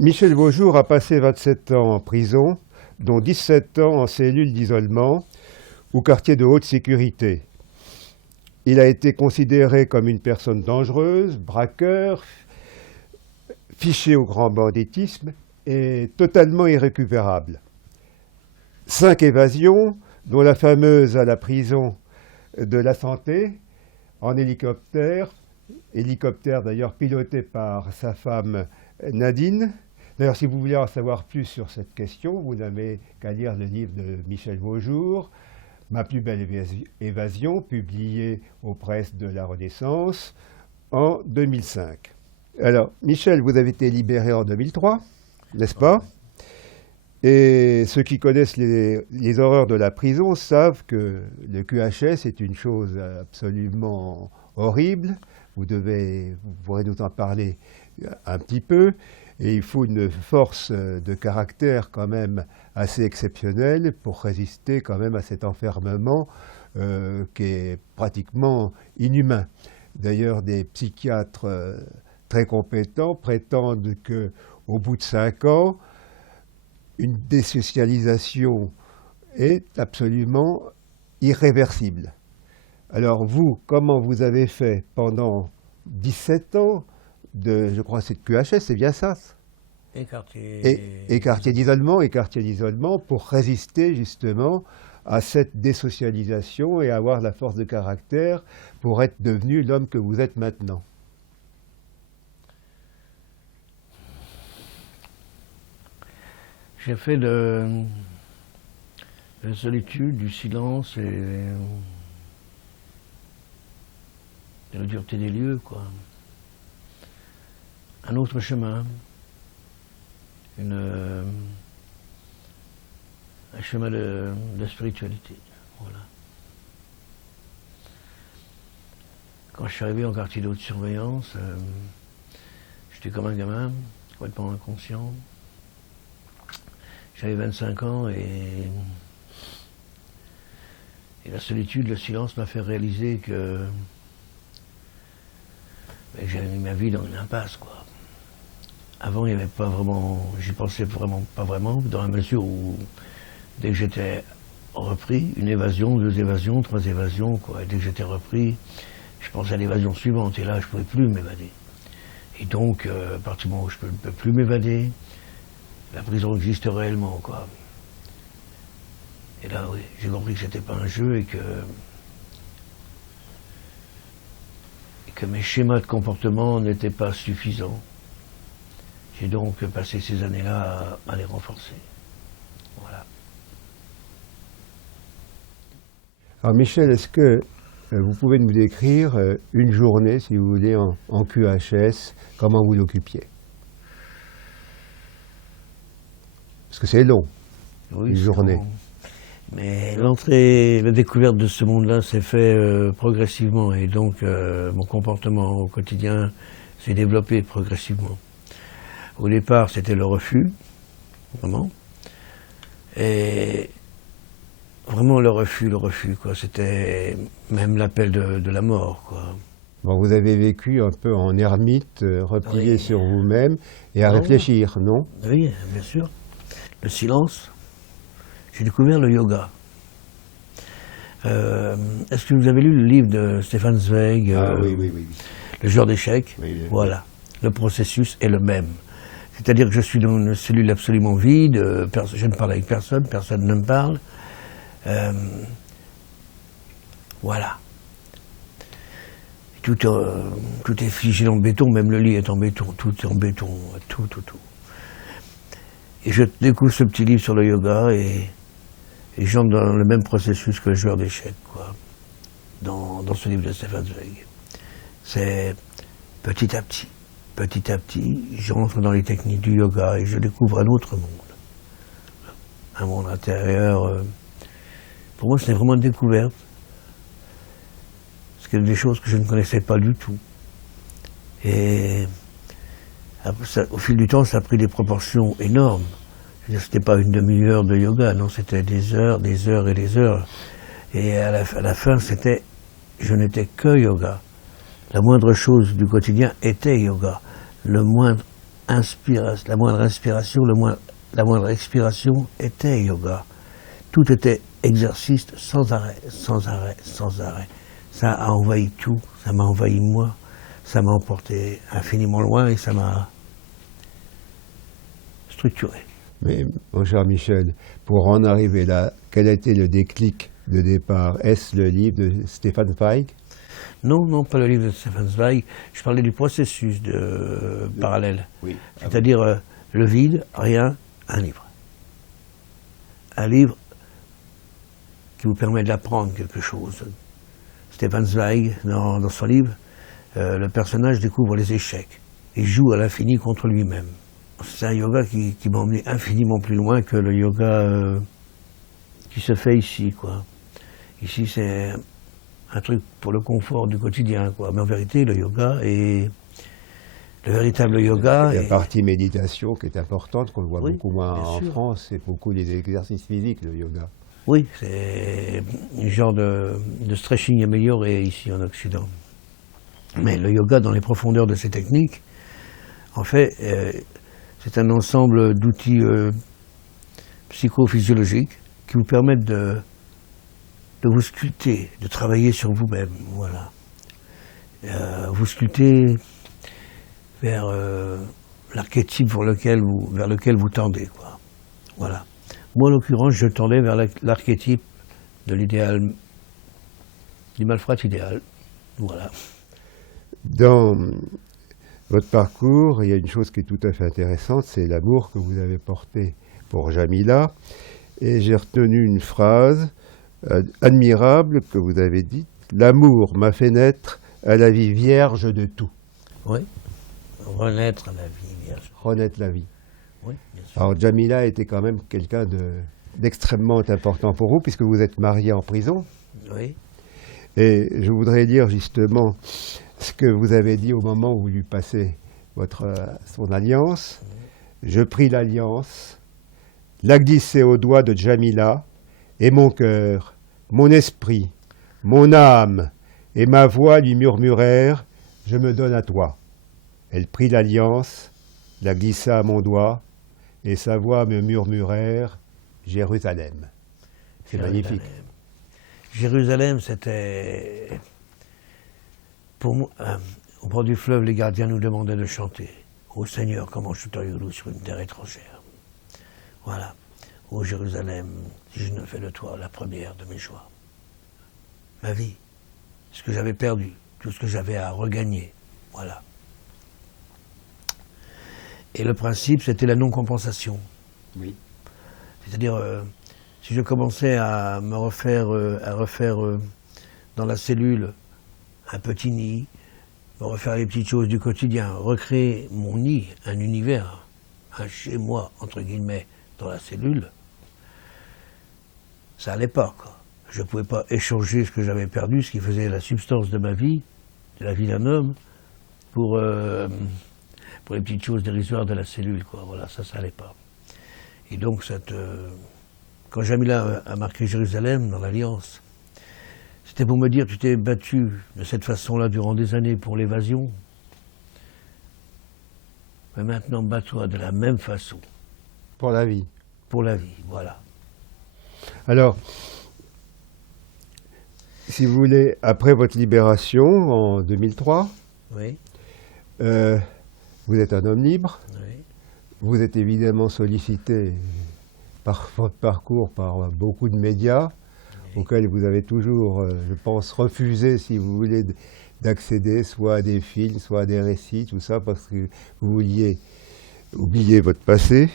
Michel Beaujour a passé 27 ans en prison, dont 17 ans en cellule d'isolement ou quartier de haute sécurité. Il a été considéré comme une personne dangereuse, braqueur, fiché au grand banditisme et totalement irrécupérable. 5 évasions, dont la fameuse à la prison de la Santé, en hélicoptère d'ailleurs piloté par sa femme Nadine. D'ailleurs, si vous voulez en savoir plus sur cette question, vous n'avez qu'à lire le livre de Michel Beaujour, Ma plus belle évasion, publié aux presses de la Renaissance en 2005. Alors, Michel, vous avez été libéré en 2003, n'est-ce pas? Et ceux qui connaissent les horreurs de la prison savent que le QHS est une chose absolument horrible. Vous pourrez nous en parler un petit peu. Et il faut une force de caractère quand même assez exceptionnelle pour résister quand même à cet enfermement qui est pratiquement inhumain. D'ailleurs, des psychiatres très compétents prétendent qu'au bout de 5 ans, une désocialisation est absolument irréversible. Alors vous, comment vous avez fait pendant 17 ans je crois que c'est de QHS, c'est bien ça? Et quartier d'isolement pour résister justement à cette désocialisation et avoir la force de caractère pour être devenu l'homme que vous êtes maintenant. J'ai fait de la solitude, du silence et de la dureté des lieux, quoi. Un autre chemin, un chemin de spiritualité, voilà. Quand je suis arrivé en quartier de haute surveillance, j'étais comme un gamin, complètement inconscient. J'avais 25 ans et la solitude, le silence m'a fait réaliser que j'avais mis ma vie dans une impasse, quoi. Avant, il n'y avait pas vraiment, j'y pensais vraiment pas vraiment, dans la mesure où, dès que j'étais repris, une évasion, 2 évasions, 3 évasions, quoi. Et dès que j'étais repris, je pensais à l'évasion suivante, et là, je ne pouvais plus m'évader. Et donc, à partir du moment où je ne peux plus m'évader, la prison existe réellement, quoi. Et là, oui, j'ai compris que c'était pas un jeu et que mes schémas de comportement n'étaient pas suffisants. J'ai donc passé ces années-là à les renforcer. Voilà. Alors Michel, est-ce que vous pouvez nous décrire une journée, si vous voulez, en QHS, comment vous l'occupiez? Parce que c'est long, oui, une journée. Long. Mais l'entrée, la découverte de ce monde-là s'est fait progressivement et donc mon comportement au quotidien s'est développé progressivement. Au départ, c'était le refus, vraiment. Et vraiment le refus, quoi. C'était même l'appel de la mort, quoi. Bon, vous avez vécu un peu en ermite, replié sur vous-même et à réfléchir, non? Oui, bien sûr. Le silence. J'ai découvert le yoga. Est-ce que vous avez lu le livre de Stefan Zweig, oui. Le joueur d'échecs? Oui. Voilà. Le processus est le même. C'est-à-dire que je suis dans une cellule absolument vide, je ne parle avec personne, personne ne me parle. Voilà. Tout est figé en béton, même le lit est en béton, tout est en béton, tout. Et je découvre ce petit livre sur le yoga et j'entre dans le même processus que le joueur d'échecs, quoi, dans ce livre de Stefan Zweig. C'est petit à petit, j'entre dans les techniques du yoga et je découvre un autre monde. Un monde intérieur. Pour moi, c'était vraiment une découverte. Parce qu'il y a des choses que je ne connaissais pas du tout. Et au fil du temps, ça a pris des proportions énormes. C'était pas une demi-heure de yoga, non, c'était des heures et des heures. Et à la fin, je n'étais que yoga. La moindre chose du quotidien était yoga. Le moindre la moindre inspiration, la moindre expiration était yoga. Tout était exercice sans arrêt, sans arrêt, sans arrêt. Ça a envahi tout, ça m'a envahi moi, ça m'a emporté infiniment loin et ça m'a structuré. Mais, mon cher Michel, pour en arriver là, quel a été le déclic de départ? Est-ce le livre de Stefan Zweig? Non, non, pas le livre de Stefan Zweig. Je parlais du processus parallèle. Oui. C'est-à-dire le vide, rien, un livre. Un livre qui vous permet d'apprendre quelque chose. Stefan Zweig, dans son livre, le personnage découvre les échecs et joue à l'infini contre lui-même. C'est un yoga qui m'a emmené infiniment plus loin que le yoga qui se fait ici, quoi. Ici, c'est un truc pour le confort du quotidien, quoi. Mais en vérité, le yoga est le véritable yoga. Il y a la partie méditation qui est importante, qu'on voit Oui, beaucoup moins bien en sûr. France, c'est beaucoup les exercices physiques, le yoga. Oui, c'est un genre de stretching amélioré ici en Occident. Mais le yoga, dans les profondeurs de ses techniques, en fait, c'est un ensemble d'outils psychophysiologiques qui vous permettent de vous sculpter, de travailler sur vous-même, voilà. Vous sculpter vers l'archétype vers lequel vous tendez, quoi. Voilà. Moi, en l'occurrence, je tendais vers l'archétype de l'idéal, du malfrat idéal. Voilà. Dans votre parcours, il y a une chose qui est tout à fait intéressante, c'est l'amour que vous avez porté pour Jamila. Et j'ai retenu une phrase admirable que vous avez dite: l'amour m'a fait naître à la vie vierge de tout. Oui. Renaître à la vie, bien sûr. Renaître la vie. Oui, bien sûr. Alors Jamila était quand même quelqu'un d'extrêmement important pour vous, puisque vous êtes marié en prison. Oui. Et je voudrais lire justement ce que vous avez dit au moment où vous lui passez son alliance. Je pris l'alliance, la glissai au doigt de Jamila, et mon cœur, mon esprit, mon âme et ma voix lui murmurèrent: je me donne à toi. Elle prit l'alliance, la glissa à mon doigt, et sa voix me murmurèrent: Jérusalem. C'est magnifique. Jérusalem, c'était... Pour moi, au bord du fleuve, les gardiens nous demandaient de chanter: Ô Seigneur, comment chuterions-nous sur une terre étrangère? Voilà. Ô Jérusalem, si je ne fais de toi la première de mes joies. Ma vie, ce que j'avais perdu, tout ce que j'avais à regagner. Voilà. Et le principe, c'était la non-compensation. Oui. C'est-à-dire, si je commençais à me refaire, dans la cellule un petit nid, me refaire les petites choses du quotidien, recréer mon nid, un univers, un chez-moi, entre guillemets, dans la cellule, ça allait pas, quoi. Je ne pouvais pas échanger ce que j'avais perdu, ce qui faisait la substance de ma vie, de la vie d'un homme, pour les petites choses dérisoires de la cellule, quoi. Voilà, ça allait pas. Et donc, quand Jamila a marqué Jérusalem dans l'Alliance, c'était pour me dire: tu t'es battu de cette façon-là durant des années pour l'évasion, mais maintenant bats-toi de la même façon. Pour la vie. Pour la vie, voilà. Alors, si vous voulez, après votre libération en 2003, Oui, vous êtes un homme libre. oui, Vous êtes évidemment sollicité par votre parcours par beaucoup de médias, auxquels vous avez toujours, je pense, refusé, si vous voulez, d'accéder soit à des films, soit à des récits, tout ça, parce que vous vouliez oublier votre passé,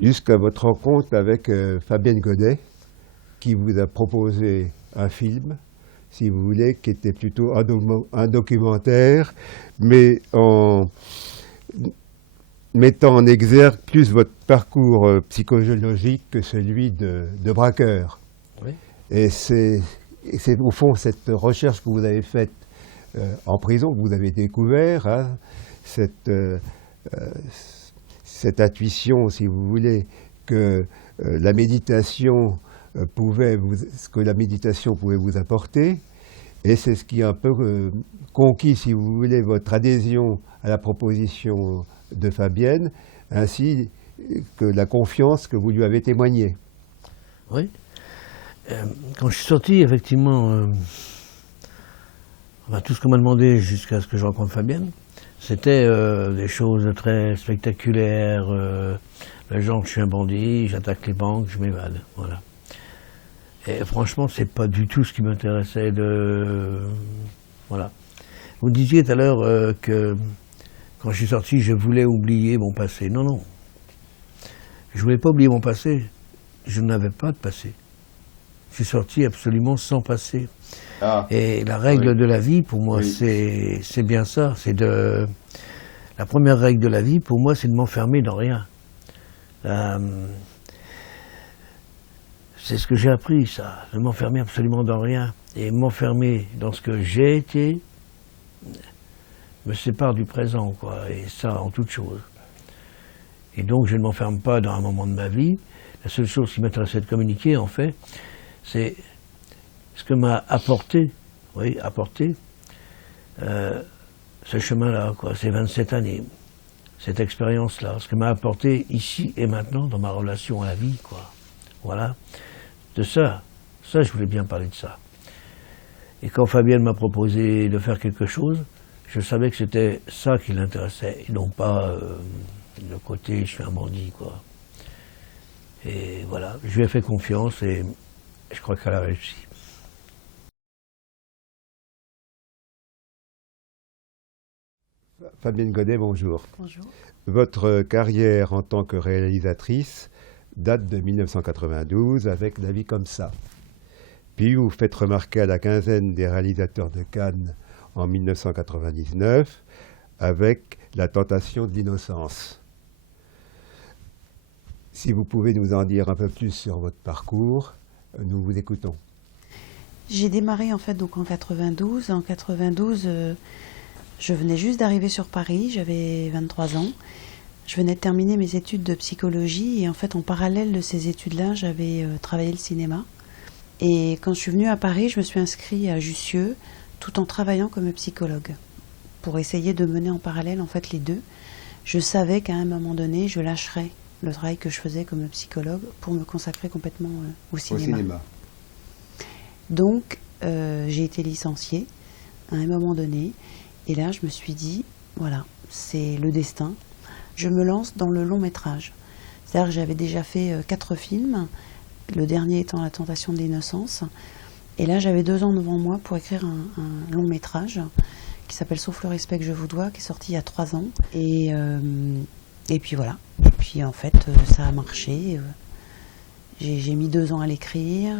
jusqu'à votre rencontre avec Fabienne Godet, qui vous a proposé un film, si vous voulez, qui était plutôt un documentaire, mais en mettant en exergue plus votre parcours psychologique que celui de braqueur. oui. Et c'est au fond cette recherche que vous avez faite en prison, que vous avez découvert, hein, cette intuition, si vous voulez, que la méditation ce que la méditation pouvait vous apporter. Et c'est ce qui a un peu conquis, si vous voulez, votre adhésion à la proposition de Fabienne, ainsi que la confiance que vous lui avez témoignée. Oui. Quand je suis sorti, effectivement, tout ce qu'on m'a demandé jusqu'à ce que je rencontre Fabienne, c'était des choses très spectaculaires, le genre que je suis un bandit, j'attaque les banques, je m'évade, voilà. Et franchement, c'est pas du tout ce qui m'intéressait de... Voilà. Vous disiez tout à l'heure que quand je suis sorti, je voulais oublier mon passé. Non, non. Je voulais pas oublier mon passé. Je n'avais pas de passé. Je suis sorti absolument sans passé. Ah. Et la règle de la vie, pour moi, c'est bien ça. La première règle de la vie, pour moi, c'est de m'enfermer dans rien. C'est ce que j'ai appris, ça, de m'enfermer absolument dans rien. Et m'enfermer dans ce que j'ai été me sépare du présent, quoi, et ça en toute chose. Et donc je ne m'enferme pas dans un moment de ma vie. La seule chose qui m'intéressait de communiquer, en fait, c'est ce que m'a apporté, ce chemin-là, quoi, ces 27 années, cette expérience-là, ce que m'a apporté ici et maintenant dans ma relation à la vie, quoi. Voilà. De ça, je voulais bien parler de ça. Et quand Fabienne m'a proposé de faire quelque chose, je savais que c'était ça qui l'intéressait, et non pas le côté je suis un bandit, quoi. Et voilà, je lui ai fait confiance et je crois qu'elle a réussi. Fabienne Godet, bonjour. Bonjour. Votre carrière en tant que réalisatrice date de 1992 avec La vie comme ça. Puis vous faites remarquer à la quinzaine des réalisateurs de Cannes en 1999 avec La tentation de l'innocence. Si vous pouvez nous en dire un peu plus sur votre parcours, nous vous écoutons. J'ai démarré en fait donc en 92. En 92, je venais juste d'arriver sur Paris, j'avais 23 ans. Je venais de terminer mes études de psychologie et en fait en parallèle de ces études-là, j'avais travaillé le cinéma. Et quand je suis venue à Paris, je me suis inscrite à Jussieu tout en travaillant comme psychologue pour essayer de mener en parallèle en fait les deux. Je savais qu'à un moment donné, je lâcherais le travail que je faisais comme psychologue pour me consacrer complètement au cinéma. Donc j'ai été licenciée à un moment donné et là je me suis dit, voilà, c'est le destin. Je me lance dans le long métrage. C'est-à-dire que j'avais déjà fait 4 films, le dernier étant La tentation de l'innocence. Et là, j'avais 2 ans devant moi pour écrire un long métrage qui s'appelle Sauf le respect que je vous dois, qui est sorti il y a 3 ans. Et puis voilà. Et puis en fait, ça a marché. J'ai mis 2 ans à l'écrire.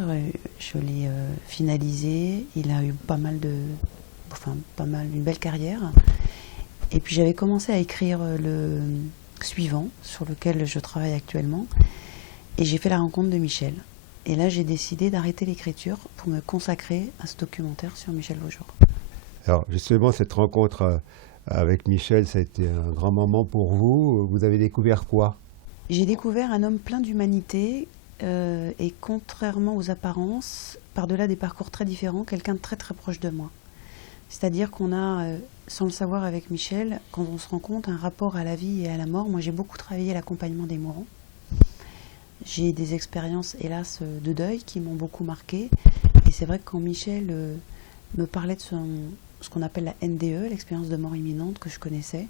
Je l'ai finalisé. Il a eu une belle carrière. Et puis j'avais commencé à écrire le suivant, sur lequel je travaille actuellement. Et j'ai fait la rencontre de Michel. Et là, j'ai décidé d'arrêter l'écriture pour me consacrer à ce documentaire sur Michel Vaujour. Alors, justement, cette rencontre avec Michel, ça a été un grand moment pour vous. Vous avez découvert quoi? J'ai découvert un homme plein d'humanité et contrairement aux apparences, par-delà des parcours très différents, quelqu'un de très très proche de moi. C'est-à-dire qu'on a, sans le savoir avec Michel, quand on se rend compte, un rapport à la vie et à la mort. Moi, j'ai beaucoup travaillé à l'accompagnement des mourants. J'ai des expériences, hélas, de deuil qui m'ont beaucoup marqué. Et c'est vrai que quand Michel me parlait de ce qu'on appelle la NDE, l'expérience de mort imminente que je connaissais,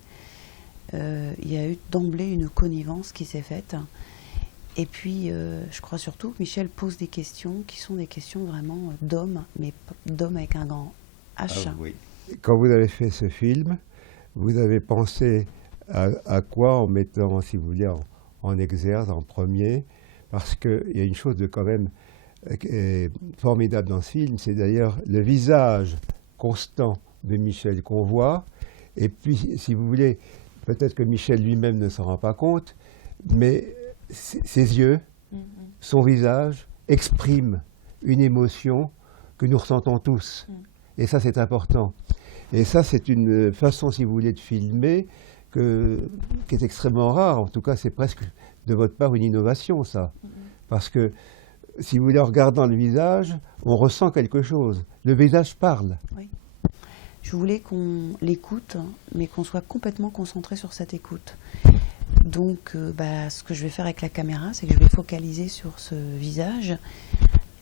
il y a eu d'emblée une connivence qui s'est faite. Et puis, je crois surtout que Michel pose des questions qui sont des questions vraiment d'homme, mais d'homme avec un grand H. Ah, oui. Quand vous avez fait ce film, vous avez pensé à quoi en mettant, si vous voulez, en exergue, en premier? Parce qu'il y a une chose de quand même formidable dans ce film, c'est d'ailleurs le visage constant de Michel qu'on voit. Et puis, si vous voulez, peut-être que Michel lui-même ne s'en rend pas compte, mais ses yeux, son visage expriment une émotion que nous ressentons tous. Et ça, c'est important. Et ça, c'est une façon, si vous voulez, de filmer qui est extrêmement rare. En tout cas, c'est presque de votre part une innovation, ça. Parce que, si vous voulez, en regardant le visage, on ressent quelque chose. Le visage parle. Oui. Je voulais qu'on l'écoute, mais qu'on soit complètement concentré sur cette écoute. Donc, ce que je vais faire avec la caméra, c'est que je vais focaliser sur ce visage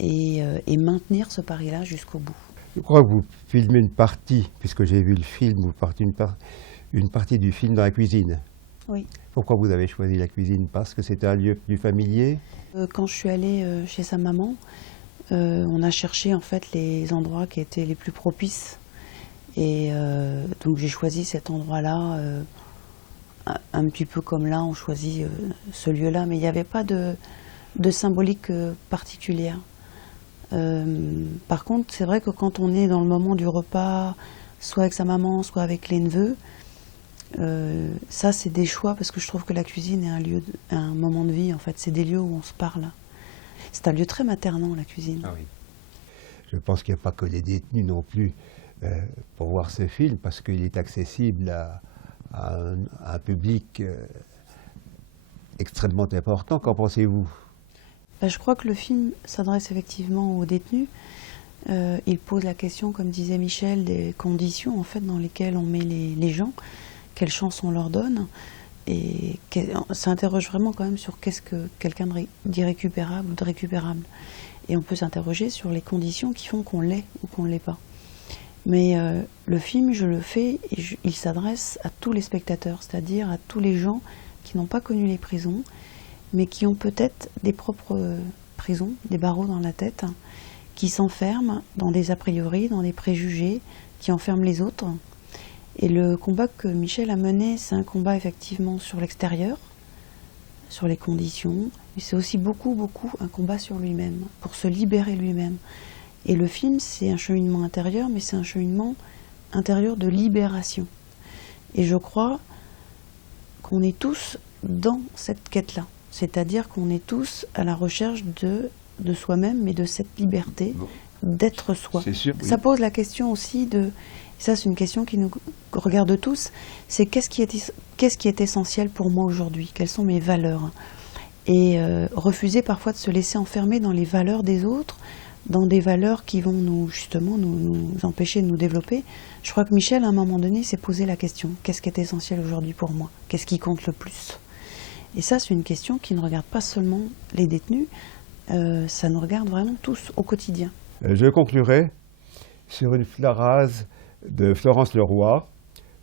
et maintenir ce pari-là jusqu'au bout. Je crois que vous filmez une partie, puisque j'ai vu le film, vous partez une partie du film dans la cuisine. Oui. Pourquoi vous avez choisi la cuisine? Parce que c'était un lieu plus familier? Quand je suis allée chez sa maman, on a cherché en fait les endroits qui étaient les plus propices. Et donc j'ai choisi cet endroit-là, un petit peu comme là, on choisit ce lieu-là, mais il n'y avait pas de symbolique particulière. Par contre, c'est vrai que quand on est dans le moment du repas, soit avec sa maman, soit avec les neveux, ça c'est des choix, parce que je trouve que la cuisine est un moment de vie, en fait. C'est des lieux où on se parle. C'est un lieu très maternant, la cuisine. Ah oui. Je pense qu'il n'y a pas que les détenus non plus pour voir ce film, parce qu'il est accessible à un public extrêmement important. Qu'en pensez-vous? Je crois que le film s'adresse effectivement aux détenus. Il pose la question, comme disait Michel, des conditions en fait, dans lesquelles on met les gens, quelle chance on leur donne. Et ça interroge vraiment quand même sur qu'est-ce que quelqu'un d'irrécupérable ou de récupérable. Et on peut s'interroger sur les conditions qui font qu'on l'est ou qu'on ne l'est pas. Mais le film, je le fais, et il s'adresse à tous les spectateurs, c'est-à-dire à tous les gens qui n'ont pas connu les prisons, mais qui ont peut-être des propres prisons, des barreaux dans la tête, qui s'enferment dans des a priori, dans des préjugés, qui enferment les autres. Et le combat que Michel a mené, c'est un combat effectivement sur l'extérieur, sur les conditions, mais c'est aussi beaucoup un combat sur lui-même, pour se libérer lui-même. Et le film, c'est un cheminement intérieur, mais c'est un cheminement intérieur de libération. Et je crois qu'on est tous dans cette quête-là. C'est-à-dire qu'on est tous à la recherche de soi-même, mais de cette liberté d'être soi. C'est sûr, oui. Ça pose la question aussi ça c'est une question qui nous regarde tous, c'est qu'est-ce qui est essentiel pour moi aujourd'hui? Quelles sont mes valeurs? Et refuser parfois de se laisser enfermer dans les valeurs des autres, dans des valeurs qui vont nous empêcher de nous développer. Je crois que Michel, à un moment donné, s'est posé la question, qu'est-ce qui est essentiel aujourd'hui pour moi? Qu'est-ce qui compte le plus? Et ça, c'est une question qui ne regarde pas seulement les détenus, ça nous regarde vraiment tous au quotidien. Je conclurai sur une phrase de Florence Leroy,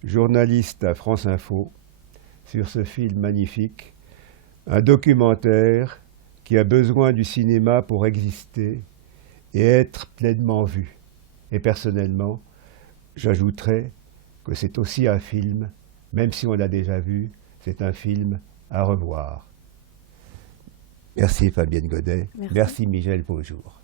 journaliste à France Info, sur ce film magnifique, un documentaire qui a besoin du cinéma pour exister et être pleinement vu. Et personnellement, j'ajouterais que c'est aussi un film, même si on l'a déjà vu, c'est un film à revoir. Merci Fabienne Godet. Merci Michel Beaujour.